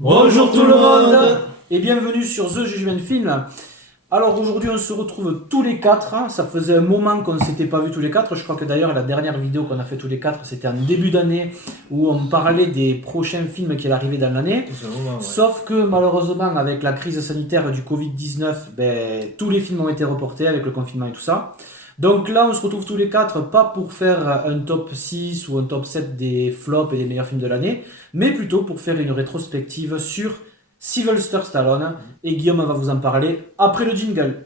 Bonjour tout le monde et bienvenue sur The Judgment Film. Alors aujourd'hui on se retrouve tous les quatre, hein. Ça faisait un moment qu'on ne s'était pas vu tous les quatre. Je crois que d'ailleurs la dernière vidéo qu'on a fait tous les quatre c'était en début d'année où on parlait des prochains films qui allaient arriver dans l'année. Sauf que malheureusement avec la crise sanitaire du Covid-19, tous les films ont été reportés avec le confinement et tout ça. Donc là on se retrouve tous les quatre, pas pour faire un top 6 ou un top 7 des flops et des meilleurs films de l'année, mais plutôt pour faire une rétrospective sur Sylvester Stallone. Et Guillaume va vous en parler après le jingle.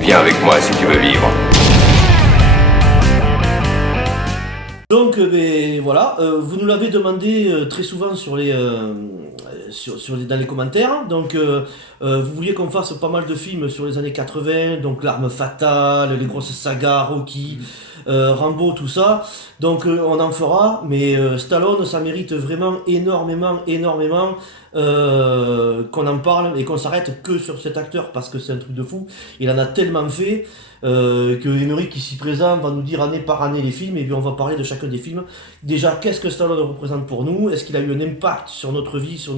Viens avec moi si tu veux vivre. Donc voilà, vous nous l'avez demandé très souvent dans les commentaires. Donc vous vouliez qu'on fasse pas mal de films sur les années 80, donc L'Arme Fatale, les grosses sagas, Rocky, Rambo, tout ça. Donc on en fera, mais Stallone, ça mérite vraiment énormément qu'on en parle et qu'on s'arrête que sur cet acteur parce que c'est un truc de fou. Il en a tellement fait que Émeric ici présent va nous dire année par année les films, et puis on va parler de chacun des films. Déjà, qu'est-ce que Stallone représente pour nous? Est-ce qu'il a eu un impact sur notre vie, sur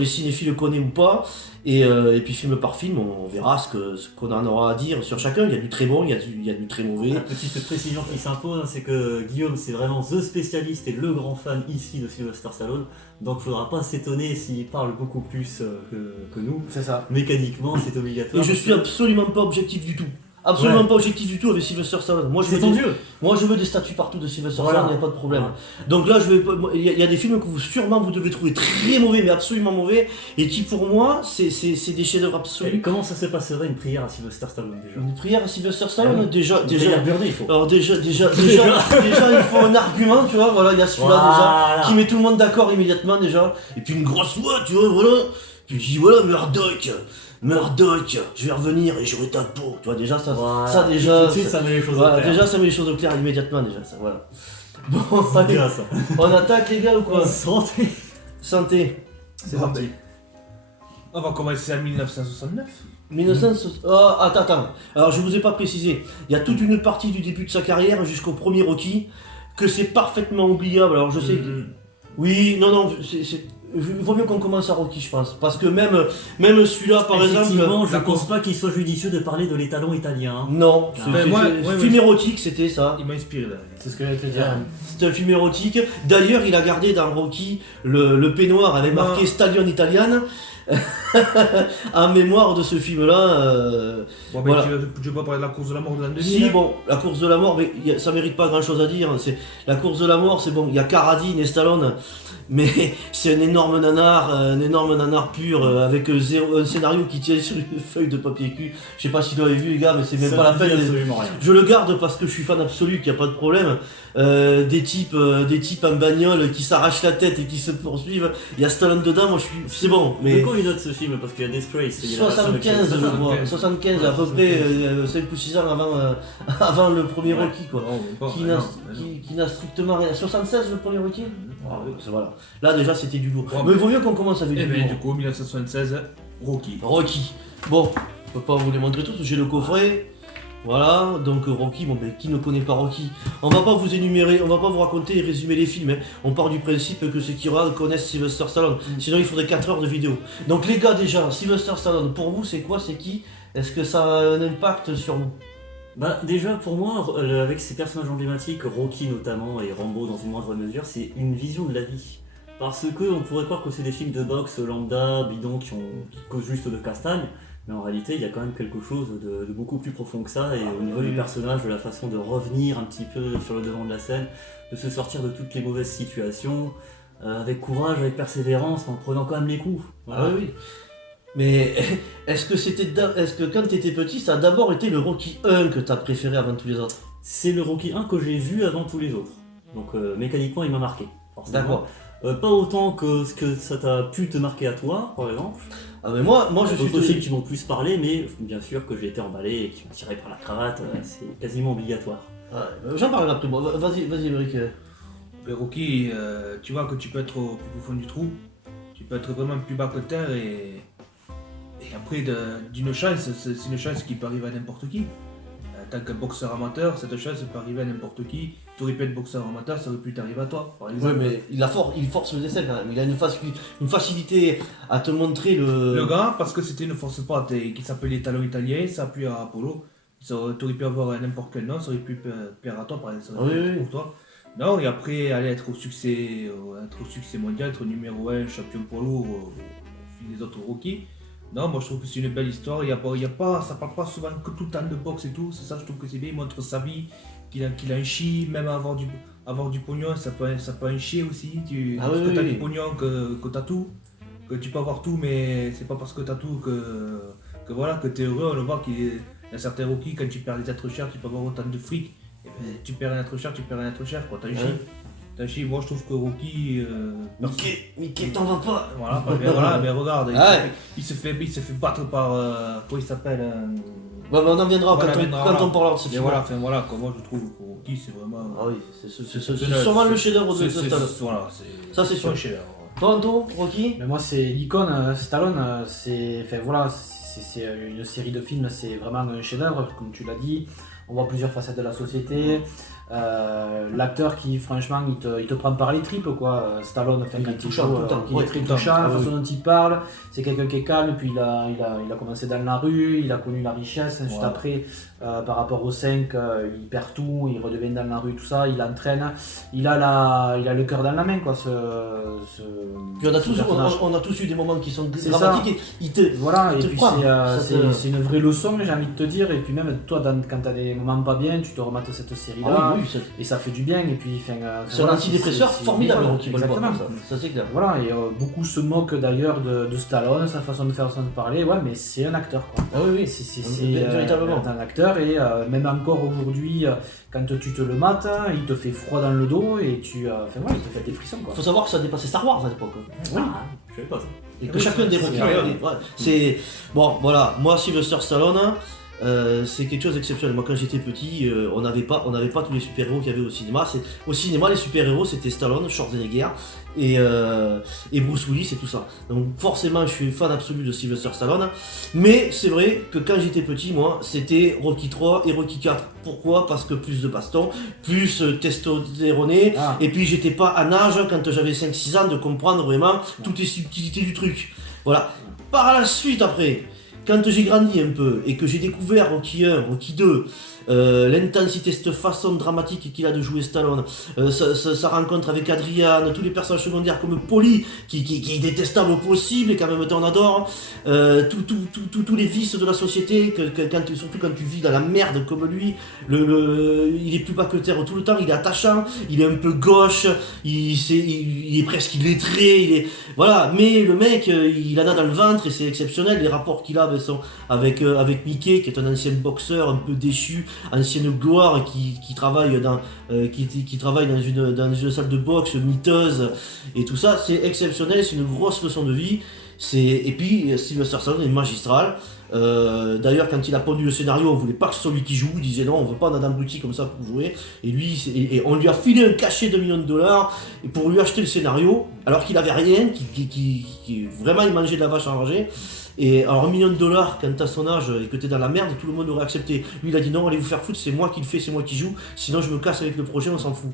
les cinéphiles qu'on est ou pas? Et puis film par film, on verra ce qu'on en aura à dire sur chacun. Il y a du très bon, il y a du très mauvais. La petite précision qui s'impose, c'est que Guillaume, c'est vraiment the spécialiste et le grand fan ici de Sylvester Stallone. Donc il faudra pas s'étonner s'il parle beaucoup plus que nous. C'est ça. Mécaniquement, c'est obligatoire. Et je suis absolument pas objectif du tout. Absolument pas objectif du tout avec Sylvester Stallone. Moi, C'est ton dieu. Moi, je veux des statues partout de Sylvester Voilà. Stallone, il n'y a pas de problème. Voilà. Donc là, il y a des films que vous devez trouver très mauvais, mais absolument mauvais, et qui pour moi, c'est des chefs-d'œuvre Et absolus. comment ça se passerait une prière à Sylvester Stallone déjà? Une prière à Sylvester Stallone, déjà. Une prière burnée, il faut. Alors déjà, il faut un argument, tu vois, voilà, il y a celui-là Voilà. déjà, qui met tout le monde d'accord immédiatement déjà, et puis une grosse voix, tu vois, voilà, tu dis, voilà, Murdoch, je vais revenir et j'aurai ta peau, tu vois, déjà, ça déjà, Tout de suite, ça met les choses voilà, au clair. déjà, ça met les choses au clair immédiatement, déjà, ça, voilà. Bon, C'est allez, bien ça. on attaque les gars ou quoi? Santé. Santé. C'est parti. On va commencer en 1969. 1960. Oh, attends. Alors, je vous ai pas précisé. Il y a toute une partie du début de sa carrière jusqu'au premier Rocky que c'est parfaitement oubliable. Alors, je sais que. Oui, non, il vaut mieux qu'on commence à Rocky, je pense. Parce que même celui-là, par exemple. Effectivement, je pense pas qu'il soit judicieux de parler de l'étalon italien. Hein. Non, Ouais, film érotique, c'était ça. Il m'a inspiré là. C'est ce que j'allais te dire. C'est un film érotique. D'ailleurs, il a gardé dans Rocky le peignoir avec marqué Stallion Italian en mémoire de ce film-là. Bon, Voilà. tu veux pas parler de la course de la mort de l'an 2000? Si, bon, la course de la mort, mais ça mérite pas grand-chose à dire. La course de la mort, c'est bon, il y a Carradine et Stallone, mais c'est un énorme nanar pur, avec un scénario qui tient sur une feuille de papier cul. Je sais pas si vous l'avez vu les gars, mais c'est même Ça pas la me dit peine. absolument rien. Je le garde parce que je suis fan absolu, qu'il n'y a pas de problème. Des types en bagnole qui s'arrachent la tête et qui se poursuivent. Il y a Stallone dedans, moi c'est bon. Mais Mais quand il note ce film? Parce qu'il y a Disgrace. il y a la version avec 75, je Sylvester crois. 75, à peu près 5 ou 6 ans avant le premier Ouais. Rocky, quoi. Non, pas. Qui n'a strictement rien. 76 le premier Rocky. Ah, oui. Voilà. Là déjà c'était du lourd. Ouais, Mais il vaut mieux qu'on commence avec Et du bien lourd. du coup, 1976, Rocky. Rocky. Bon, je peux pas vous les montrer tous, j'ai le coffret. Voilà, donc Rocky, bon ben qui ne connaît pas Rocky? On va pas vous énumérer, on va pas vous raconter et résumer les films, hein. On part du principe que ceux qui regardent connaissent Sylvester Stallone, sinon il faudrait 4 heures de vidéo. Donc les gars déjà, Sylvester Stallone, pour vous c'est quoi, c'est qui? Est-ce que ça a un impact sur vous? Bah déjà pour moi, avec ces personnages emblématiques, Rocky notamment et Rambo dans une moindre mesure, c'est une vision de la vie. Parce que on pourrait croire que c'est des films de boxe lambda, bidon, qui causent juste de castagne, mais en réalité il y a quand même quelque chose de beaucoup plus profond que ça, et au niveau du personnage, de la façon de revenir un petit peu sur le devant de la scène, de se sortir de toutes les mauvaises situations, avec courage, avec persévérance, en prenant quand même les coups. Voilà. Ah oui. Mais est-ce que quand t'étais petit, ça a d'abord été le Rocky 1 que t'as préféré avant tous les autres? C'est le Rocky 1 que j'ai vu avant tous les autres. Donc mécaniquement il m'a marqué. Forcément. D'accord. Pas autant que ce que ça t'a pu te marquer à toi, par exemple. Ah mais moi je suis D'autres films qui m'ont plus parlé, mais bien sûr que j'ai été emballé et qui m'ont tiré par la cravate, c'est quasiment obligatoire. Ah, j'en parlerai après moi. Vas-y Émeric. Ben, Rocky, tu vois que tu peux être au plus profond du trou, tu peux être vraiment plus bas que terre et après d'une chance, c'est une chance qui peut arriver à n'importe qui. tant que boxeur amateur, cette chose peut arriver à n'importe qui. Tu aurais pu être boxeur amateur, ça aurait pu t'arriver à toi, par exemple. Ouais, mais il force le dessin quand même. Il a une facilité à te montrer Le gars, parce que c'était une force patte qui s'appelait Talon Italien, ça appuie à Apollo. Tu aurais pu avoir n'importe quel nom, ça aurait pu plaire à toi, par exemple. Ça aurait pu être pour toi. Non, et après, aller être au succès mondial, être numéro 1, champion poids lourd, au fil des autres Rocky. Non, moi je trouve que c'est une belle histoire. Ça parle pas souvent que tout le temps de boxe et tout. C'est ça, je trouve que c'est bien. Il montre sa vie, qu'il a un chi, même avoir du pognon, ça peut un chier aussi. Parce que t'as du pognon que t'as tout. Que tu peux avoir tout, mais c'est pas parce que t'as tout que voilà, que t'es heureux. On le voit qu'il y a certains Rocky, quand tu perds des êtres chers, tu peux avoir autant de fric. Et ben, tu perds un être cher, quoi. T'as un chi. Moi je trouve que Rocky. Mickey, t'en vas pas. Voilà, mais regarde, il se fait battre par. Comment il s'appelle Bah, on en viendra quand on parlera de ce mais film. voilà, moi je trouve que Rocky c'est vraiment. Ah oui, c'est sûrement le chef-d'œuvre de Stallone. Voilà, Ça c'est sûr. chef-d'œuvre. Toi, Anto, Rocky? Mais moi, c'est l'icône Stallone. C'est une série de films, c'est vraiment un chef-d'œuvre, comme tu l'as dit. On voit plusieurs facettes de la société. L'acteur qui, franchement, il te prend par les tripes, quoi. Stallone, Il quand est il touchant joue, tout le temps. il est très touchant, la façon dont il parle. C'est quelqu'un qui est calme, puis il a commencé dans la rue, il a connu la richesse. Juste après, par rapport aux 5, il perd tout, il redevient dans la rue, tout ça, il entraîne. Il a le cœur dans la main, quoi. Puis on a tous eu des moments qui sont dramatiques et voilà, et te puis prend. c'est une vraie leçon, j'ai envie de te dire. Et puis même toi, quand t'as des moments pas bien, tu te remates cette série-là. Et ça fait du bien, et puis c'est un antidépresseur formidable, Rocky Balboa, exactement. ça c'est clair. Voilà, et beaucoup se moquent d'ailleurs de Stallone, sa façon de faire, sa façon de parler, ouais, mais c'est un acteur, quoi. Ah oui, C'est véritablement un acteur, et même encore aujourd'hui, quand tu te le mates, il te fait froid dans le dos, et il te fait des frissons, quoi. Faut savoir que ça dépassait Star Wars à l'époque. Oui. Je savais pas ça. Et que chacun des Rocky, c'est bon, voilà. Moi, Sylvester Stallone. C'est quelque chose d'exceptionnel. Moi, quand j'étais petit, on n'avait pas tous les super-héros qu'il y avait au cinéma. Au cinéma, les super-héros, c'était Stallone, Schwarzenegger et Bruce Willis et tout ça. Donc forcément, je suis fan absolu de Sylvester Stallone. Mais c'est vrai que quand j'étais petit, moi, c'était Rocky 3 et Rocky 4. Pourquoi? Parce que plus de baston, plus testostéroné. Et puis, j'étais pas en âge, quand j'avais 5-6 ans, de comprendre vraiment toutes les subtilités du truc. Voilà. Par la suite, après... Quand j'ai grandi un peu et que j'ai découvert Rocky 1, Rocky 2, l'intensité, cette façon dramatique qu'il a de jouer Stallone, sa rencontre avec Adrian, tous les personnages secondaires comme Paulie, qui est détestable au possible et qu'en même temps on adore, tous les vices de la société, surtout quand tu vis dans la merde comme lui, il est plus bas que terre tout le temps, il est attachant, il est un peu gauche, il est presque illettré, voilà, mais le mec, il en a dans le ventre et c'est exceptionnel, les rapports qu'il a avec Mickey, qui est un ancien boxeur un peu déchu, ancienne gloire, qui travaille dans une salle de boxe miteuse et tout ça, c'est exceptionnel, c'est une grosse leçon de vie. Et puis Sylvester Stallone est magistral. D'ailleurs, quand il a pondu le scénario, on voulait pas que ce soit lui qui joue, il disait non, on veut pas un Adam Brody comme ça pour jouer. Et lui, et on lui a filé un cachet de $1 million pour lui acheter le scénario, alors qu'il avait rien, qui vraiment il mangeait de la vache enragée. Et alors $1 million, quand t'as son âge et que t'es dans la merde, tout le monde aurait accepté. Lui il a dit non, allez vous faire foutre, c'est moi qui le fais, c'est moi qui joue, sinon je me casse avec le projet, on s'en fout.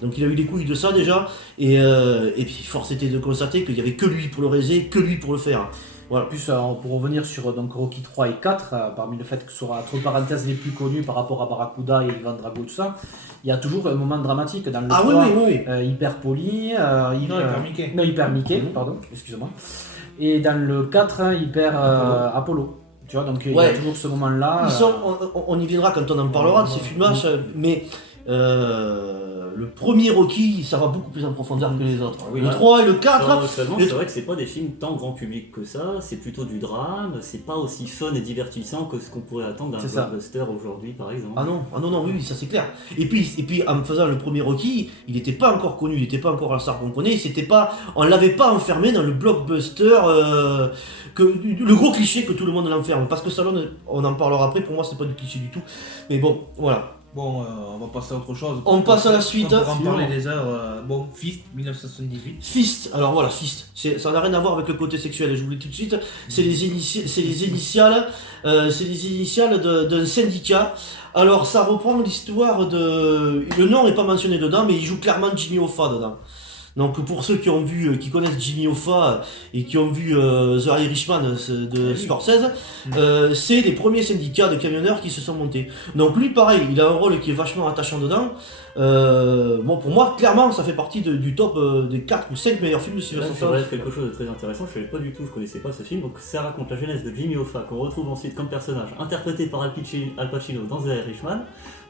Donc il a eu les couilles de ça déjà, et puis force était de constater qu'il y avait que lui pour le réaliser, que lui pour le faire. Voilà. En plus, pour revenir sur donc, Rocky 3 et 4, parmi le fait que ce sera entre parenthèses les plus connus par rapport à Barracuda et Ivan Drago, tout ça, il y a toujours un moment dramatique dans le 3, hyper poli, hyper Mickey, pardon, excusez-moi. Et dans le 4, il perd Apollo. Tu vois, donc il y a toujours ce moment-là. On y viendra quand on en parlera de ces films-là, mais le premier Rocky, ça va beaucoup plus en profondeur que les autres. Le 3 et le 4. C'est vrai que c'est pas des films tant grand public que ça, c'est plutôt du drame, c'est pas aussi fun et divertissant que ce qu'on pourrait attendre d'un blockbuster aujourd'hui par exemple. Ah non, oui, ça c'est clair. Et puis en faisant le premier Rocky, il n'était pas encore connu, il n'était pas encore la star qu'on connaît, on l'avait pas enfermé dans le blockbuster, le gros cliché que tout le monde l'enferme. Parce que Stallone, on en parlera après, pour moi c'est pas du cliché du tout. Mais bon, voilà. Bon, on va passer à autre chose. On passe à la suite. On pourra en Suivant. parler des heures. Bon, Fist, 1978. Fist, alors voilà, Fist, ça n'a rien à voir avec le côté sexuel, je vous le dis tout de suite, c'est les initiales d'un syndicat. Alors ça reprend l'histoire de... Le nom n'est pas mentionné dedans, mais il joue clairement Jimmy Hoffa dedans. Donc pour ceux qui connaissent Jimmy Hoffa et qui ont vu The Irishman de Scorsese, c'est les premiers syndicats de camionneurs qui se sont montés. Donc lui pareil, il a un rôle qui est vachement attachant dedans. Bon pour moi clairement ça fait partie du top des 4 ou 5 meilleurs films de Là, Sylvester tu Stallone. relèves quelque chose de très intéressant, je savais pas du tout, je connaissais pas ce film. Donc ça raconte la jeunesse de Jimmy Hoffa, qu'on retrouve ensuite comme personnage, interprété par Al Pacino dans The Irishman.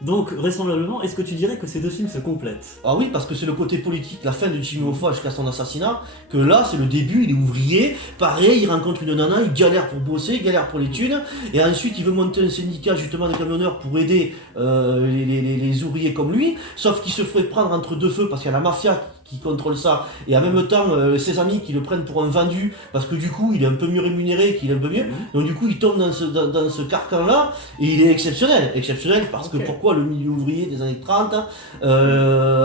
Donc vraisemblablement, est-ce que tu dirais que ces deux films se complètent? Ah oui, parce que c'est le côté politique, la fin de Jimmy Hoffa jusqu'à son assassinat, que là c'est le début, il est ouvrier, pareil, il rencontre une nana, il galère pour bosser, il galère pour les thunes, et ensuite il veut monter un syndicat justement des camionneurs pour aider les ouvriers comme lui, sauf qu'il se fait prendre entre deux feux parce qu'il y a la mafia qui contrôle ça, et en même temps ses amis qui le prennent pour un vendu, parce que du coup il est un peu mieux rémunéré, qu'il est un peu mieux, donc du coup il tombe dans ce carcan là, et il est exceptionnel parce que pourquoi le milieu ouvrier des années 30,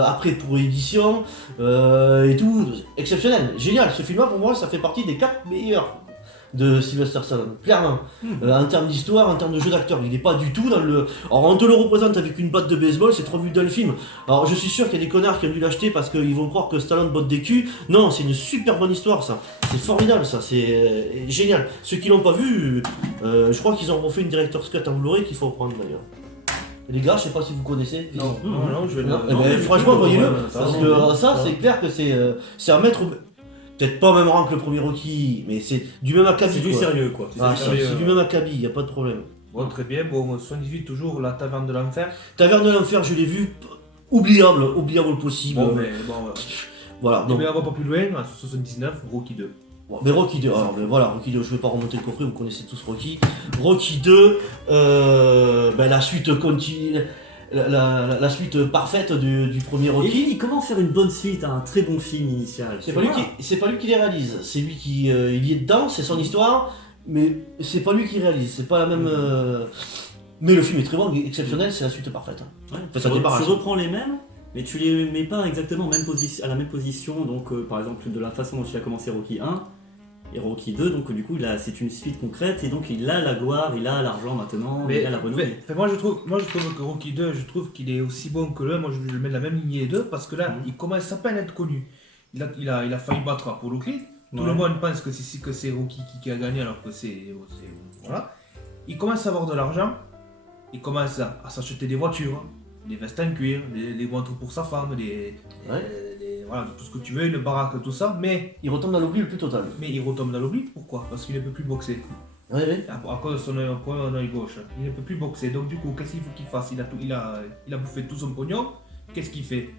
après pour édition, et tout, exceptionnel, génial, ce film là pour moi ça fait partie des 4 meilleurs de Sylvester Stallone, clairement. En termes d'histoire, en termes de jeu d'acteur, il n'est pas du tout dans le... Alors on te le représente avec une batte de baseball, c'est 3 minutes dans le film. Alors je suis sûr qu'il y a des connards qui ont dû l'acheter parce qu'ils vont croire que Stallone botte des culs. Non, c'est une super bonne histoire ça. C'est formidable ça, c'est génial. Ceux qui l'ont pas vu, je crois qu'ils ont refait une director's cut en Blu-ray qu'il faut reprendre d'ailleurs. Les gars, je sais pas si vous connaissez. Non, je vais Non, eh ben, franchement, voyez-le, parce que ça c'est clair que c'est un maître... Peut-être pas au même rang que le premier Rocky, mais c'est du même acabit. C'est du sérieux quoi. Ah, c'est du même acabit, y a pas de problème. Bon, très bien. Bon, 78, toujours La Taverne de l'Enfer. Taverne de l'Enfer, je l'ai vu, oubliable possible. Bon, mais bon. Voilà. Donc, Mais on va pas plus loin, en 79, Rocky 2. mais Rocky 2, alors, mais voilà, Rocky 2, je vais pas remonter le coffret, vous connaissez tous Rocky. Rocky 2, la suite continue. La suite parfaite du premier Et Rocky. lui, comment faire une bonne suite à un très bon film initial? C'est pas lui qui les réalise, c'est lui qui il y est dedans, c'est son histoire, mais c'est pas lui qui réalise, c'est pas la même. Mais le film est très bon, exceptionnel, c'est la suite parfaite. Ouais. Enfin, ça tu débarrasse. reprends les mêmes, mais tu les mets pas exactement à la même position, donc par exemple de la façon dont il a commencé Rocky 1 et Rocky 2, donc du coup c'est une suite concrète et donc il a la gloire, il a l'argent maintenant, il a la renommée. Moi je trouve que Rocky 2, je trouve qu'il est aussi bon que le 1, moi je le mets de la même lignée 2 parce que là il commence à peine à être connu. Il a failli battre Apollo Creed. Tout le monde pense que c'est Rocky qui a gagné alors que c'est voilà. Il commence à avoir de l'argent, il commence à s'acheter des voitures, des vestes en cuir, des voitures pour sa femme, voilà, tout ce que tu veux, une baraque, tout ça, mais Il retombe dans l'oubli le plus total. il retombe dans l'oubli. Pourquoi? Parce qu'il ne peut plus boxer. Oui. À cause de son œil gauche. Il ne peut plus boxer. Donc du coup, qu'est-ce qu'il faut qu'il fasse? Il a bouffé tout son pognon. Qu'est-ce qu'il fait?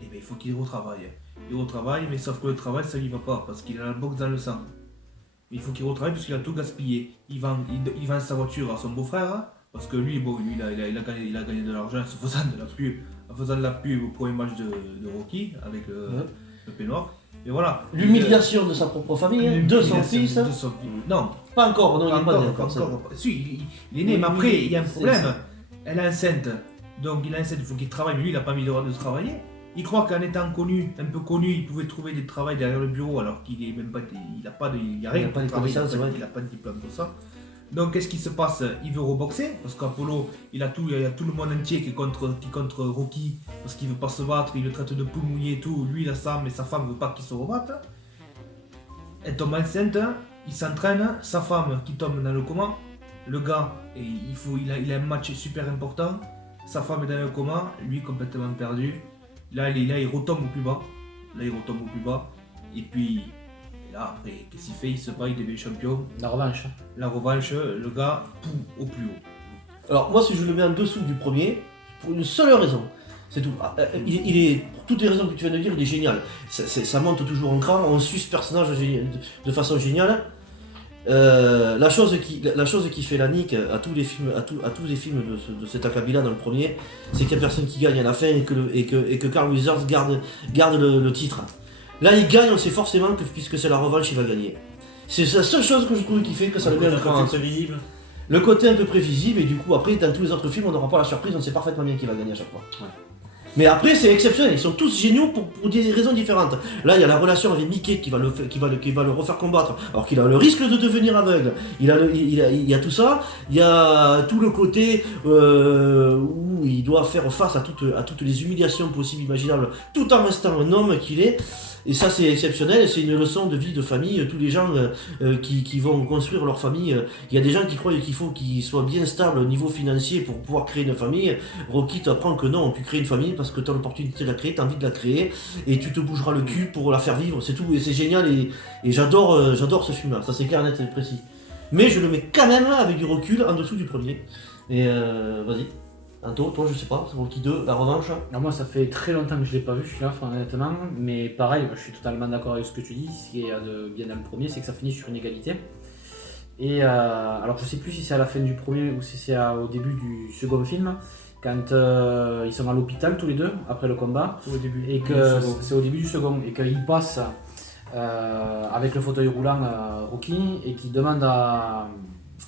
Eh bien, il faut qu'il retravaille. Il retravaille, mais sauf que le travail, ça lui va pas, parce qu'il a la boxe dans le sang. Il faut qu'il retravaille parce qu'il a tout gaspillé. Il vend sa voiture à son beau-frère, hein, parce que lui, il a gagné de l'argent en se faisant de la pub au premier match de Rocky avec le peignoir. Et voilà. L'humiliation de sa propre famille, de son fils. Non, Pas encore, non, il n'est pas né pas encore. encore. Si, il est né, mais après, il y a un problème. Elle est enceinte. Donc, il faut qu'il travaille, mais lui, il n'a pas mis le droit de travailler. Il croit qu'en étant connu, un peu connu, il pouvait trouver des travails derrière le bureau, alors qu'il est même pas, il n'a pas de, il y a rien. Il n'a pas de connaissances, il n'a pas de diplôme, tout ça. Donc, qu'est-ce qui se passe? Il veut reboxer, parce qu'Apollo, il y a tout le monde entier qui est contre Rocky, parce qu'il veut pas se battre, il le traite de poule mouillée et tout. Lui, il a ça, mais sa femme veut pas qu'il se rebatte. Elle tombe enceinte, il s'entraîne, sa femme qui tombe dans le coma. Le gars, il a un match super important. Sa femme est dans le coma, lui complètement perdu. Là, il retombe au plus bas. Et puis, là, après, qu'est-ce qu'il fait? Il se bat, il devient champion. La revanche. La revanche, le gars, poum, au plus haut. Alors, moi, si je le mets en dessous du premier, pour une seule raison, c'est tout. Il est, pour toutes les raisons que tu viens de dire, il est génial. Ça monte toujours en cran, on suit ce personnage de façon géniale. La chose qui fait la nique à tous les films, à tous les films de cet acabit-là dans le premier, c'est qu'il n'y a personne qui gagne à la fin et que Carl Weathers garde le titre. Là, il gagne, on sait forcément que puisque c'est la revanche, il va gagner. C'est la seule chose que je trouve qui fait que ça le met à l'écran. C'est visible. Le côté un peu prévisible, et du coup, après, dans tous les autres films, on n'aura pas la surprise, on sait parfaitement bien qui va gagner à chaque fois. Ouais. Mais après, c'est exceptionnel, ils sont tous géniaux pour des raisons différentes. Là, il y a la relation avec Mickey qui va le refaire combattre, alors qu'il a le risque de devenir aveugle. Il y a tout ça, il y a tout le côté où il doit faire face à toutes les humiliations possibles, imaginables, tout en restant un homme qu'il est. Et ça, c'est exceptionnel, c'est une leçon de vie de famille. Tous les gens qui vont construire leur famille, il y a des gens qui croient qu'il faut qu'ils soient bien stables au niveau financier pour pouvoir créer une famille. Rocky t'apprend que non, tu crées une famille parce que tu as l'opportunité de la créer, tu as envie de la créer, et tu te bougeras le cul pour la faire vivre, c'est tout, et c'est génial, et j'adore ce film-là, ça c'est clair, net et précis. Mais je le mets quand même avec du recul en dessous du premier. Et vas-y. Anto, toi je sais pas, c'est Rocky 2, la revanche. Alors moi ça fait très longtemps que je l'ai pas vu celui-là, honnêtement, mais pareil, je suis totalement d'accord avec ce que tu dis. Ce qui est de bien dans le premier, c'est que ça finit sur une égalité. Et alors je sais plus si c'est à la fin du premier ou si c'est au début du second film, quand ils sont à l'hôpital tous les deux après le combat, C'est au début. et que c'est au début du second, et qu'il passe avec le fauteuil roulant Rocky, et qu'il demande à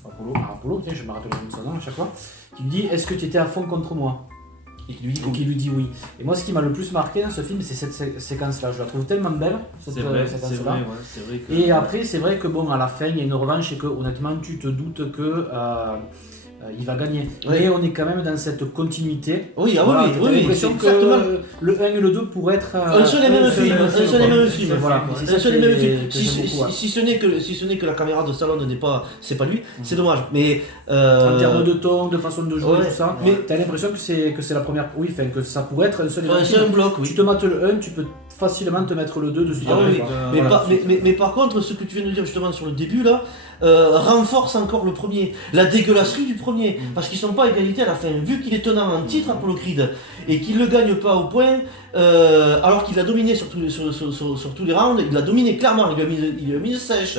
Apollo, tiens, je me rappelle de son nom à chaque fois, qui lui dit est-ce que tu étais à fond contre moi, et qui lui dit oui. Et moi ce qui m'a le plus marqué dans ce film, c'est cette séquence-là, je la trouve tellement belle, cette C'est vrai, séquence-là. c'est vrai que... Et après c'est vrai que bon, à la fin il y a une revanche, et que honnêtement tu te doutes que il va gagner. Ouais. Mais on est quand même dans cette continuité. Oui, ah Voilà, oui, t'as oui, l'impression que exactement. le 1 et le 2 pourraient être Un seul et même film, un seul et même film. Voilà, c'est ça Un seul et même film. que j'aime beaucoup, ouais. Si ce n'est que la caméra de Stallone n'est pas, c'est pas lui, c'est dommage. Mais En termes de ton, de façon de jouer, ouais, tout ça, mais- mais t'as l'impression que c'est la première. Oui, enfin que ça pourrait être un seul et même c'est film. un bloc, oui. Tu te mates le 1, tu peux facilement te mettre le 2 dessus. Ah oui, quoi. mais, Voilà. mais par contre, ce que tu viens de dire justement sur le début là, renforce encore le premier, la dégueulasserie du premier, parce qu'ils sont pas à égalité à la fin. Vu qu'il est tenant en titre, Apollo Creed, et qu'il le gagne pas au point, alors qu'il a dominé sur tous les rounds, il l'a dominé clairement, il lui a mis une sèche.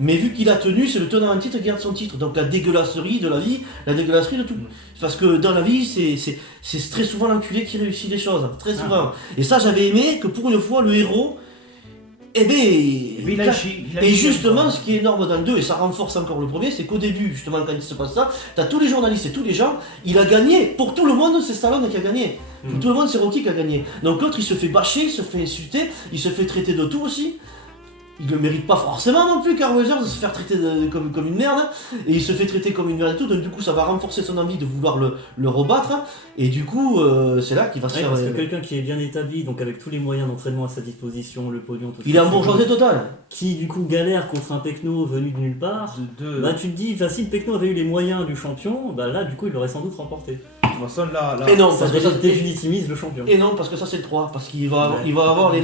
Mais vu qu'il a tenu, c'est le tenant en titre qui garde son titre. Donc la dégueulasserie de la vie, la dégueulasserie de tout. Parce que dans la vie, c'est très souvent l'enculé qui réussit les choses, très souvent. Et ça, j'avais aimé que pour une fois, le héros, et justement, ce qui est énorme dans le 2, et ça renforce encore le premier, c'est qu'au début, justement, quand il se passe ça, t'as tous les journalistes et tous les gens, il a gagné. Pour tout le monde, c'est Stallone qui a gagné. Pour tout le monde, c'est Rocky qui a gagné. Donc l'autre, il se fait bâcher, il se fait insulter, il se fait traiter de tout aussi. Il ne le mérite pas forcément non plus, Carl Weathers, de se faire traiter comme une merde, et il se fait traiter comme une merde et tout, donc du coup ça va renforcer son envie de vouloir le rebattre, et du coup c'est là qu'il va se Ouais, faire... parce que quelqu'un qui est bien établi, donc avec tous les moyens d'entraînement à sa disposition, le pognon, tout Il est en bourgeoisie totale. qui du coup galère contre un Pecno venu de nulle part, bah tu te dis, bah, si le Pecno avait eu les moyens du champion, bah là du coup il l'aurait sans doute remporté. De toute façon, là, Et non, Ça parce que ça, délégitimise le champion. et non, parce que ça c'est le 3, parce qu'il va avoir les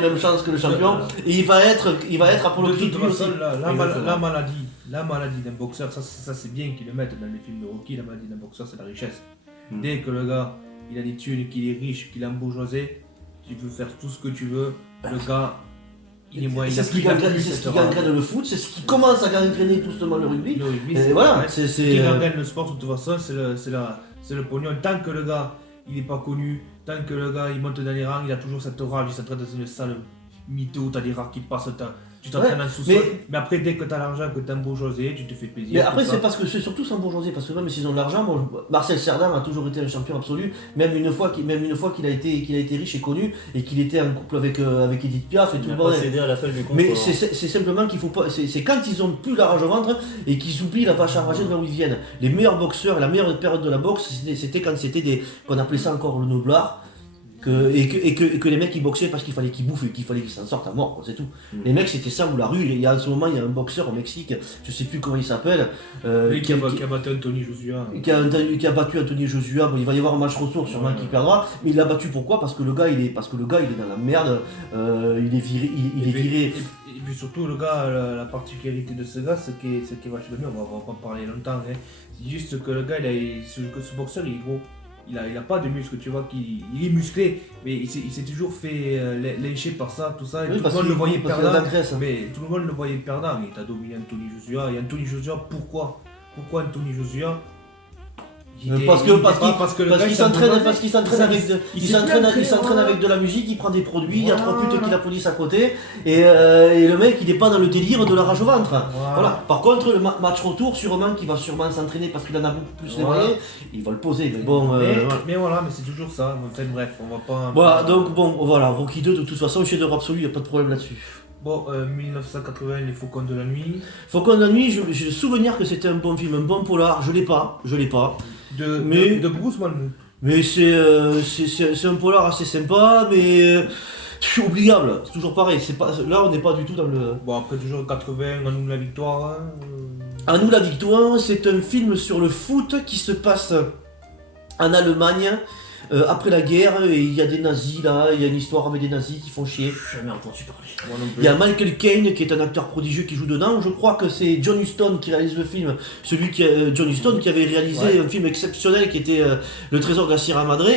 mêmes chances que le champion, et il va être Apollo de Creed toute lui aussi. façon, Exactement. la maladie d'un boxeur, ça c'est bien qu'ils le mettent dans les films de Rocky, la maladie d'un boxeur c'est la richesse. Dès que le gars, il a des thunes, qu'il est riche, qu'il est embourgeoisé, tu peux faire tout ce que tu veux, le gars, il est moins... C'est ce qui gangrène le foot, c'est ce qui commence à gangréner tout simplement le rugby. Le rugby, Et voilà, ouais. c'est... Ce qui gangrène le sport, de toute façon, c'est le pognon. Tant que le gars, il n'est pas connu, tant que le gars, il monte dans les rangs, il a toujours cette rage, il s'entraîne dans une salle mytho, t'as des rats qui passent, tu t'entraînes en sous-sol. Mais après, dès que t'as l'argent, que t'es embourgeoisé, tu te fais plaisir. Mais après, tout ça. c'est parce que c'est surtout sans bourgeoisie, parce que même s'ils ont de l'argent, bon, Marcel Cerdan a toujours été un champion absolu, même une fois qu'il a été riche et connu, et qu'il était en couple avec Edith Piaf et tout Il le a pas bordel. cédé à la folle du Mais confort. c'est simplement qu'il faut pas. C'est quand ils ont plus la rage au ventre et qu'ils oublient la vache enragée de là où ils viennent. Les meilleurs boxeurs, la meilleure période de la boxe, c'était quand c'était qu'on appelait ça encore le noblard. Et que les mecs ils boxaient parce qu'il fallait qu'ils bouffent et qu'il fallait qu'ils s'en sortent à mort, quoi, c'est tout. Les mecs c'était ça ou la rue. Il y a en ce moment il y a un boxeur au Mexique, je sais plus comment il s'appelle, Qui a battu Anthony Joshua. qui a battu Anthony Joshua. Bon, il va y avoir un match retour sûrement qui perdra, mais il l'a battu pourquoi? Parce que le gars il est dans la merde, il est viré. Et puis surtout, le gars, la particularité de ce gars, ce qui est vachement bien, on va pas en parler longtemps, hein. C'est juste que le gars, ce boxeur il est gros. Il a pas de muscles, tu vois, il est musclé, mais il s'est toujours fait lyncher par ça, tout ça, et Oui, tout le monde le voyait parce qu'il a de perdant. la graisse, hein. Mais tout le monde le voyait perdant, il t'a dominé Anthony Joshua. Et Anthony Joshua, pourquoi Anthony Joshua, Parce qu'il s'entraîne s'entraîne avec de la musique, il prend des produits, il y a 3 putes qui l'applaudissent à côté, et le mec il est pas dans le délire de la rage au ventre. Voilà. Par contre, le match retour, sûrement qu'il va sûrement s'entraîner parce qu'il en a beaucoup plus les moyens, il va le poser. Mais bon, mais voilà, mais c'est toujours ça. Enfin, bref, on va pas. Voilà, donc bon, voilà, Rocky 2, de toute façon, chef-d'œuvre absolu, il n'y a pas de problème là-dessus. Bon, 1980, Les Faucons de la Nuit. Faucons de la Nuit, j'ai le souvenir que c'était un bon film, un bon polar, je l'ai pas. De Bruce Malmuth. Mais c'est un polar assez sympa, mais oubliable, c'est toujours pareil. Là, on n'est pas du tout dans le. Bon, après, toujours 80, À nous la victoire. À nous la victoire, c'est un film sur le foot qui se passe en Allemagne. Après la guerre, et il y a des nazis là, il y a une histoire avec des nazis qui font chier. Jamais entendu parler. Il y a Michael Caine qui est un acteur prodigieux qui joue dedans. Je crois que c'est John Huston qui réalise le film. John Huston qui avait réalisé un film exceptionnel qui était Le Trésor de la Sierra Madre.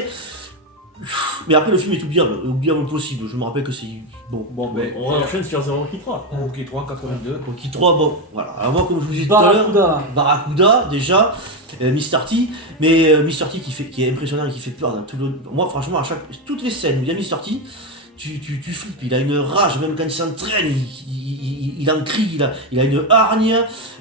Mais après le film est oubliable possible. Je me rappelle que c'est bon. On enchaîne sur Rocky 3. Rocky 3, 82. Rocky 3, bon, voilà. Alors moi, comme je vous disais tout à l'heure, Barracuda déjà, Mr. T, mais Mr. T qui est impressionnant et qui fait peur dans tout le. Moi, franchement, toutes les scènes où il y a Mr. T, tu flippes. Il a une rage, même quand il s'entraîne, il en crie, il a une hargne.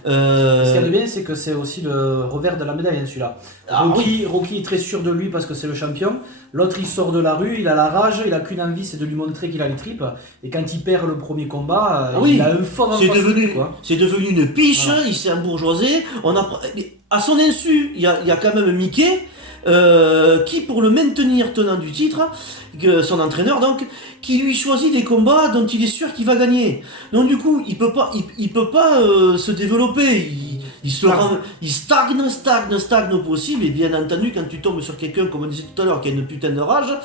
Ce qui est bien, c'est que c'est aussi le revers de la médaille, hein, celui-là. Rocky est très sûr de lui parce que c'est le champion. L'autre, il sort de la rue, il a la rage, il a qu'une envie, c'est de lui montrer qu'il a les tripes. Et quand il perd le premier combat, il a un fort c'est devenu une piche, voilà. Il s'est embourgeoisé. À son insu, il y a quand même Mickey. Qui pour le maintenir tenant du titre, son entraîneur donc, qui lui choisit des combats dont il est sûr qu'il va gagner. Donc du coup, il peut pas se développer. Il stagne au possible, et bien entendu, quand tu tombes sur quelqu'un, comme on disait tout à l'heure, qui a une putain de rage,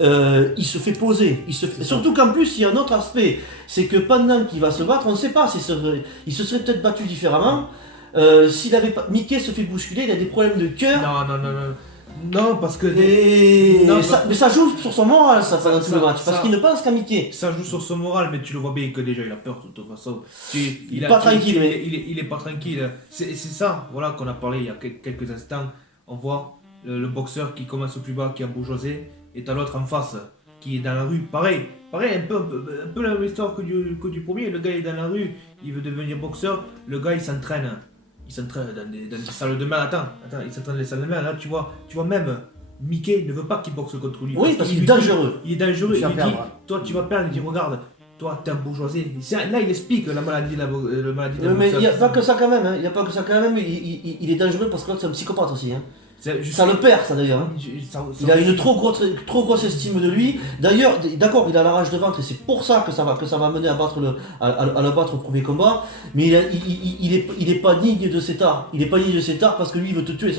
il se fait poser. Surtout qu'en plus, il y a un autre aspect, c'est que pendant qu'il va se battre, on ne sait pas il se serait peut-être battu différemment. S'il avait pas, Mickey se fait bousculer, il a des problèmes de cœur. Non, parce que. Mais ça joue sur son moral, ça pendant tout le match, parce qu'il ne pense qu'à Mickey. Ça joue sur son moral, mais tu le vois bien que déjà il a peur de toute façon. Il est pas tranquille. Il est pas tranquille. C'est ça, voilà, qu'on a parlé il y a quelques instants. On voit le boxeur qui commence au plus bas, qui est bourgeoisé, et t'as l'autre en face, qui est dans la rue. Pareil, un peu la même histoire que du premier. Le gars est dans la rue, il veut devenir boxeur, le gars il s'entraîne. Il s'entraîne dans des salles de mer. Attends, il s'entraîne dans les salles de mer. Là, tu vois même Mickey ne veut pas qu'il boxe contre lui. Oui, parce qu'il est dangereux. Il est dangereux. Il lui dit, toi, tu vas perdre. Il dit, regarde, toi, t'es un bourgeoisie. Là, il explique la maladie de la maladie. Mais il n'y a pas que ça quand même. Il est dangereux parce que l'autre, c'est un psychopathe aussi. Hein. Ça le perd, ça d'ailleurs. Hein. Il a une trop grosse estime de lui. D'ailleurs, d'accord, il a la rage de ventre et c'est pour ça que ça va mener à le battre au premier combat. Mais il est pas digne de cet art. Il est pas digne de cet art parce que lui il veut te tuer.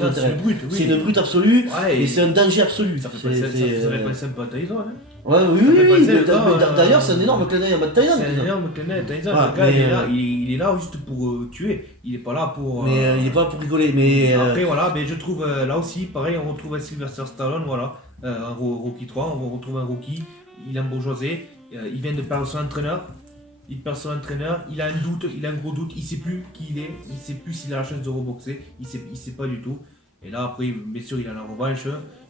C'est une brute absolue et c'est un danger absolu. Ça fait pas simple à Tyson. Hein. Oui. D'ailleurs, c'est un énorme clin d'œil à Matt Tyson. C'est un énorme clin d'œil à Tyson. Le gars, il est là juste pour tuer. Il est pas là pour. Mais il est pas pour rigoler. Mais après, voilà, mais je trouve là aussi, pareil, on retrouve un Sylvester Stallone, voilà, un Rocky 3, on retrouve un Rocky, il est un bourgeoisé, il vient de perdre son entraîneur. Il perd son entraîneur, il a un doute, il a un gros doute, il sait plus qui il est, il sait plus s'il a la chance de reboxer, il sait pas du tout. Et là, après, bien sûr, il a la revanche.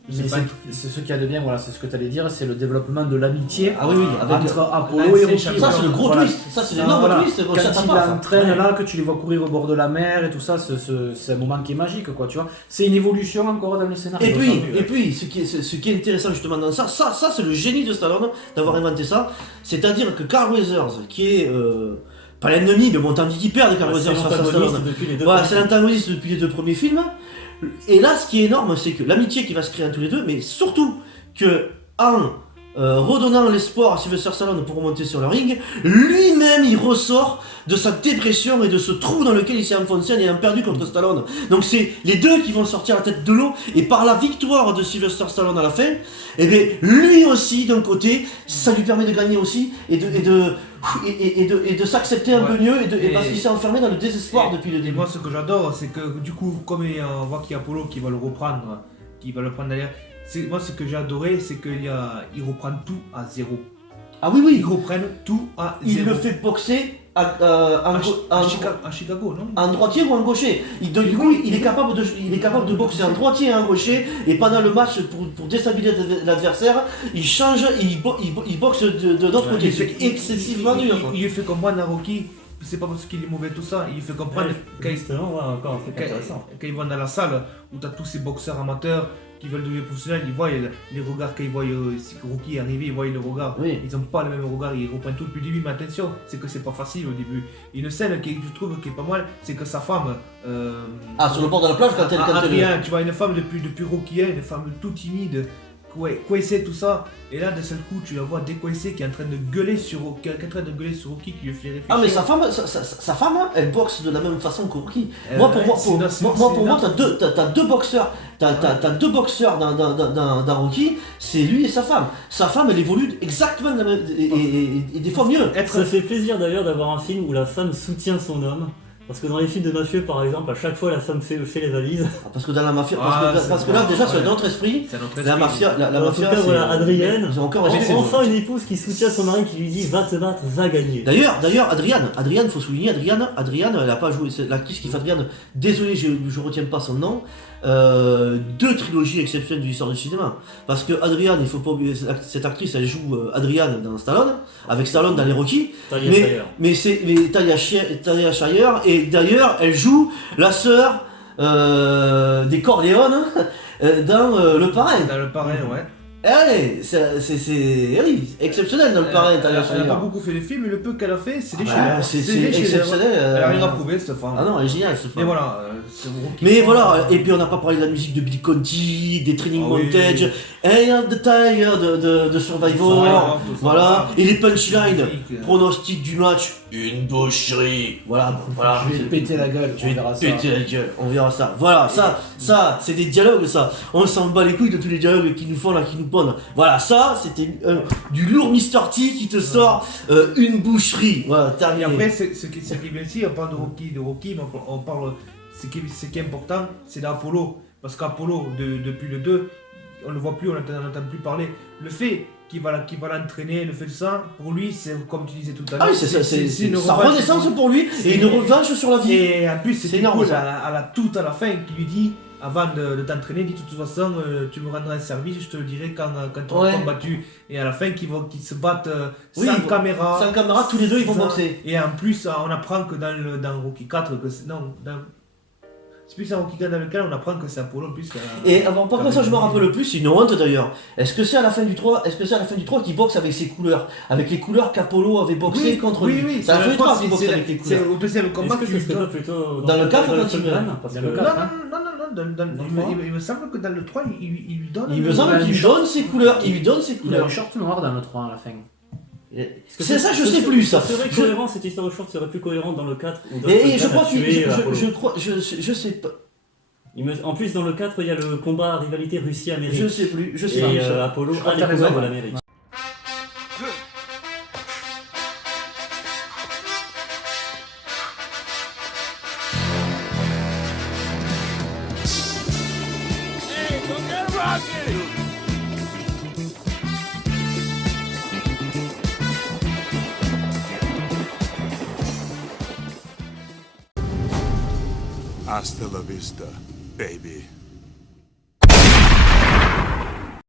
C'est ce qu'il y a de bien, voilà, c'est ce que tu allais dire, c'est le développement de l'amitié entre Apollo et Rocky. Ça, c'est le gros twist, ça, c'est l'énorme twist. Quand il l'entraîne là, que tu les vois courir au bord de la mer et tout ça, c'est un moment qui est magique, quoi, tu vois. C'est une évolution encore dans le scénario. Et puis, ce qui est intéressant justement dans ça, c'est le génie de Stallone d'avoir inventé ça. C'est-à-dire que Carl Weathers, qui est pas l'ennemi, mais bon, tandis qu'il perd de Carl Weathers face à Stallone. Voilà, c'est l'antagoniste depuis les 2 premiers films. Et là, ce qui est énorme, c'est que l'amitié qui va se créer entre tous les deux, mais surtout que en redonnant l'espoir à Sylvester Stallone pour remonter sur le ring, lui-même il ressort de sa dépression et de ce trou dans lequel il s'est enfoncé en ayant perdu contre Stallone. Donc c'est les deux qui vont sortir la tête de l'eau, et par la victoire de Sylvester Stallone à la fin, et bien lui aussi d'un côté, ça lui permet de gagner aussi et de s'accepter un peu mieux parce qu'il s'est enfermé dans le désespoir depuis le début. Moi, ce que j'adore, c'est que du coup, comme on voit qu'il y a Apollo qui va le reprendre, qui va le prendre derrière. Moi, ce que j'ai adoré, c'est qu'ils reprennent tout à zéro. Ah oui, ils reprennent tout à zéro. Il le fait boxer À Chicago, non? en droitier ou en gaucher. Du coup, il est capable de boxer en droitier et en gaucher, et pendant le match, pour déstabiliser l'adversaire, il change et il boxe de l'autre côté. C'est excessivement dur. Il lui fait comprendre à Rocky, c'est pas parce qu'il est mauvais tout ça, il lui fait comprendre Justement, ouais, encore un truc intéressant. quand ils vont dans la salle où t'as tous ces boxeurs amateurs qui veulent devenir professionnels, ils voient les regards quand ils voient Rocky arriver, ils voient le regard. Oui. Ils n'ont pas le même regard, ils reprennent tout depuis le début, mais attention, c'est que c'est pas facile au début. Une scène qui je trouve qui est pas mal, c'est que sa femme. Sur le bord de la plage, quand elle. Adrien, tu vois une femme depuis Rocky 1, une femme toute timide, coincée, tout ça, et là d'un seul coup tu la vois décoincée qui est en train de gueuler sur Rocky, qui lui fait réfléchir. Ah mais sa femme, elle boxe de la même façon que Rocky. Pour moi, t'as deux boxeurs. T'as deux boxeurs dans Rocky, c'est lui et sa femme. Sa femme, elle évolue exactement de la même, et des fois mieux. Ça fait plaisir d'ailleurs d'avoir un film où la femme soutient son homme. Parce que dans les films de mafieux, par exemple, à chaque fois la femme fait les valises. Parce que dans la mafia, parce que là déjà c'est un autre esprit. La mafia, en tout cas, voilà, Adrienne, ils ont encore enfin une épouse qui soutient son mari, qui lui dit va te battre, va gagner. D'ailleurs, Adrienne, faut souligner, Adrienne, elle a pas joué, c'est l'actrice qui fait Adrienne, désolé, je retiens pas son nom, 2 trilogies exceptionnelles de l'histoire du cinéma. Parce que Adrienne, il faut pas oublier, cette actrice, elle joue Adrienne dans Stallone, avec Stallone dans les Rocky, mais Talia Shire, et d'ailleurs, elle joue la sœur des Corleone dans Le Parrain. Dans Le Parrain, ouais. Allez, c'est exceptionnel dans Le Parrain. Elle a pas beaucoup fait les films, mais le peu qu'elle a fait, c'est des chefs-d'œuvre. C'est exceptionnel. Elle a rien à prouver cette femme. Ah non, elle est géniale cette femme. Mais voilà, c'est Rocky. Mais voilà, et puis on n'a pas parlé de la musique de Bill Conti, des training montage, et the tire de Survivor, voilà, et les punchlines, pronostic du match, une boucherie, voilà. Je vais te péter la gueule, Je vais péter la gueule, on verra ça. Voilà, ça, c'est des dialogues, ça. On s'en bat les couilles de tous les dialogues qu'ils nous font là, qui nous pondent. Voilà, ça, c'était du lourd Mr. T qui te sort une boucherie. Voilà, terminé. Et après, ce qui est bien ici, on parle de Rocky, mais on parle. Ce qui est important, c'est d'Apollo. Parce qu'Apollo, depuis le 2, on ne le voit plus, on n'entend plus parler. Le fait qu'il va l'entraîner, le fait de ça, pour lui, c'est comme tu disais tout à l'heure. Ah oui, c'est une renaissance pour lui, et une revanche sur la vie. Et en plus, c'est énorme. Cool, tout à la fin, qui lui dit, avant de t'entraîner, dit de toute façon, tu me rendras un service, je te le dirai quand tu auras combattu. Et à la fin, qu'ils se battent sans caméra. Sans caméra, tous les deux, ils vont boxer. Et en plus, on apprend que dans Rocky 4, c'est plus un Rocky 4 dans lequel on apprend que c'est Apollo plus. Et avant, par contre, ça je me rappelle le plus, c'est une honte d'ailleurs. Est-ce que c'est à la fin du 3 qu'il boxe avec ses couleurs? Avec les couleurs qu'Apollo avait boxé contre lui. Oui, c'est à la fin du 3 qu'il boxe avec les couleurs. C'est au deuxième combat que ce serait pas plutôt dans le 4 quand il meurt. Non, il me semble que dans le 3, il lui donne. Il me semble qu'il lui donne ses couleurs. Il lui donne ses Il a couleurs. un short noir dans le 3 à la fin. C'est ça, je sais plus ça. Ça serait cohérent, cette histoire de short serait plus cohérente dans le 4. Et je crois je sais pas. En plus, dans le 4, il y a le combat rivalité Russie-Amérique. Je sais plus. Et Apollo a les couleurs de l'Amérique. Hasta la vista, baby.